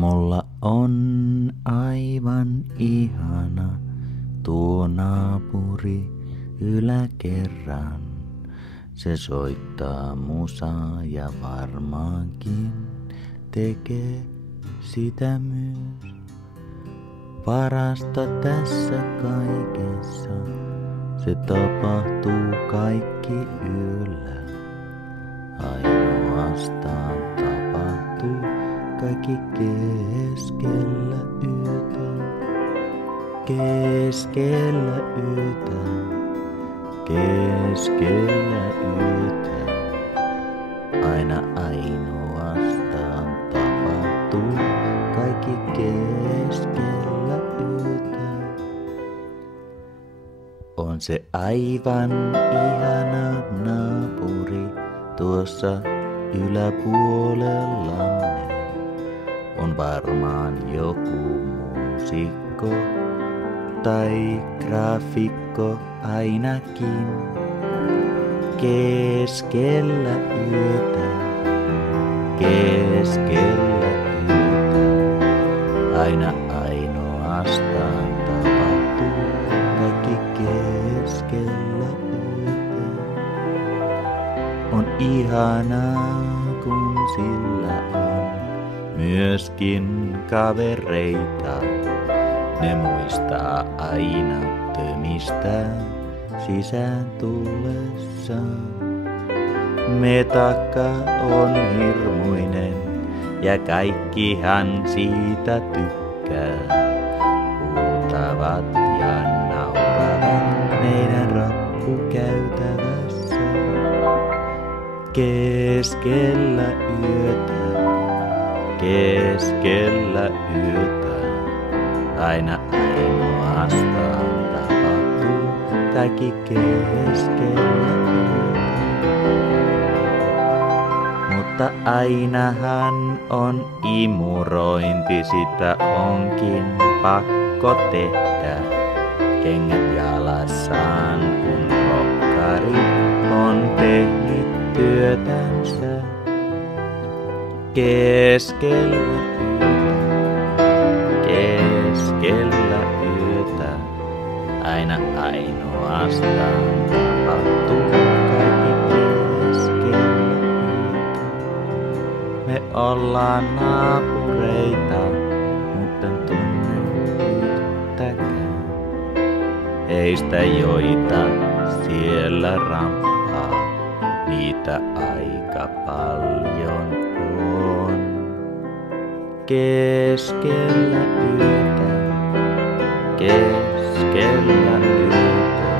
Mulla on aivan ihana tuo naapuri yläkerran. Se soittaa musaa ja varmaankin tekee sitä myös. Parasta tässä kaikessa, se tapahtuu kaikki yöllä. Ainoastaan tapahtuu kaikki keskellä yötä. Keskellä yötä. Keskellä yötä. Aina ainoastaan tapahtuu kaikki keskellä yötä. On se aivan ihana naapuri tuossa yläpuolellamme. On varmaan joku muusikko tai graafikko ainakin. Keskellä yötä, keskellä yötä, aina ainoastaan tapahtuu kaikki keskellä yötä. On ihanaa, kun sillä on myöskin kavereita. Ne muistaa aina tömistää sisään tullessaan. Metakka on hirmuinen ja kaikkihan siitä tykkää. Huutavat ja nauravat meidän rappukäytävässä. Keskellä yötä, keskellä yötä, aina ainoastaan tapahtuu kaikki keskellä yötä. Mutta ainahan on imurointi, sitä onkin pakko tehdä. Kengät jalassaan, kun rokkari on tehnyt työtänsä. Keskellä yötä, keskellä yötä, aina ainoastaan tapahtuu kaikki keskellä yötä. Me ollaan naapureita, mutta en tunne yhtäkään heistä, joita siellä rampaa. Niitä aika paljon on. Keskellä yötä, keskellä yötä,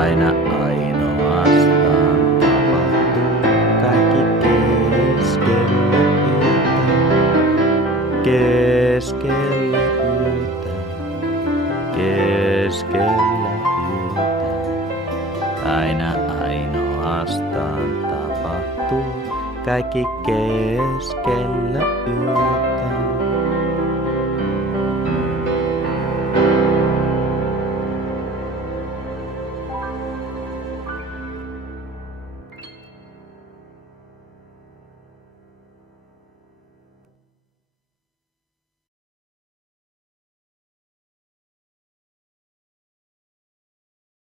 aina ainoastaan tapahtuu kaikki keskellä yötä. Keskellä yötä, keskellä yötä, aina ainoastaan tapahtuu kaikki keskellä yötä.